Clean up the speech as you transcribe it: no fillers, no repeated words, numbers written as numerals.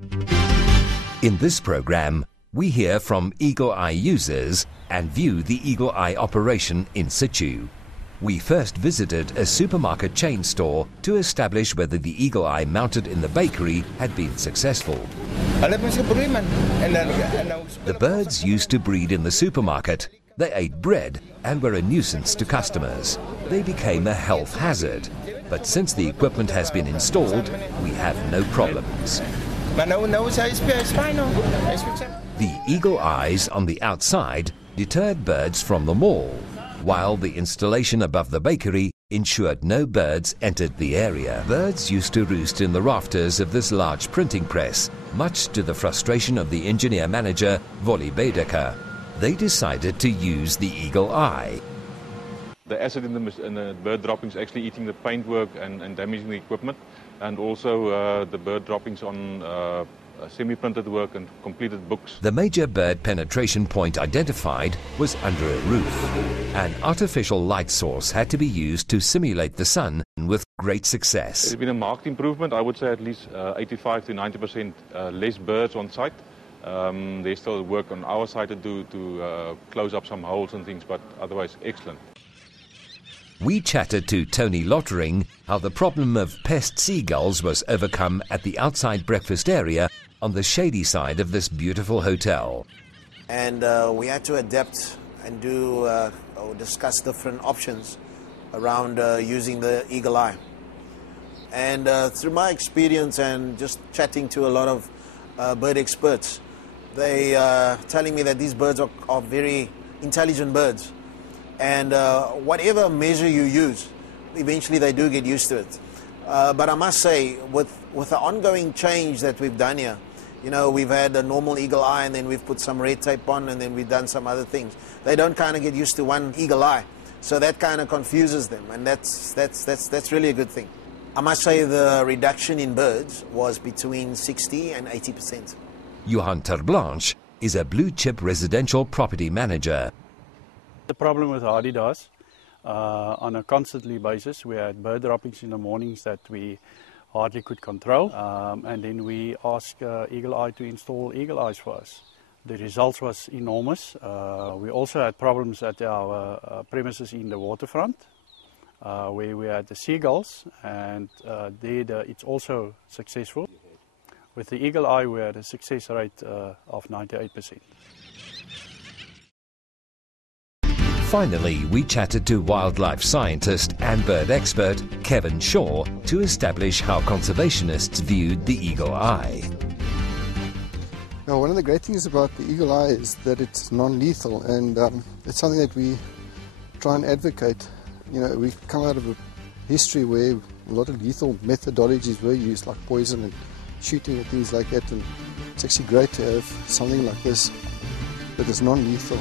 In this program, we hear from eagle eye users and view the eagle eye operation in situ. We first visited a supermarket chain store to establish whether the eagle eye mounted in the bakery had been successful. The birds used to breed in the supermarket. They ate bread and were a nuisance to customers. They became a health hazard. But since the equipment has been installed, we have no problems. The eagle eyes on the outside deterred birds from the mall, while the installation above the bakery ensured no birds entered the area. Birds used to roost in the rafters of this large printing press, much to the frustration of the engineer manager, Vogelabwehrspiegel. They decided to use the eagle eye. The acid in the bird droppings actually eating the paintwork and damaging the equipment, and also the bird droppings on semi-printed work and completed books. The major bird penetration point identified was under a roof. An artificial light source had to be used to simulate the sun with great success. There's been a marked improvement, I would say at least 85 to 90% less birds on site. There's still work on our side to do to close up some holes and things, but otherwise excellent. We chatted to Tony Lottering how the problem of pest seagulls was overcome at the outside breakfast area on the shady side of this beautiful hotel. And we had to adapt and do or discuss different options around using the eagle eye. And through my experience and just chatting to a lot of bird experts, they are telling me that these birds are very intelligent birds. And whatever measure you use, eventually they do get used to it. But I must say, with the ongoing change that we've done here, you know, we've had a normal eagle eye and then we've put some red tape on and then we've done some other things. They don't kind of get used to one eagle eye. So that kind of confuses them, and that's really a good thing. I must say the reduction in birds was between 60 and 80%. Johan Terblanche is a blue-chip residential property manager. The problem with Adidas, on a constantly basis, we had bird droppings in the mornings that we hardly could control, and then we asked Eagle Eye to install eagle eyes for us. The results was enormous. We also had problems at our premises in the waterfront, where we had the seagulls, and it's also successful. With the eagle eye, we had a success rate of 98%. Finally, we chatted to wildlife scientist and bird expert Kevin Shaw to establish how conservationists viewed the eagle eye. Now, one of the great things about the eagle eye is that it's non-lethal, and it's something that we try and advocate. You know, we come out of a history where a lot of lethal methodologies were used, like poison and shooting and things like that, and it's actually great to have something like this that is non-lethal.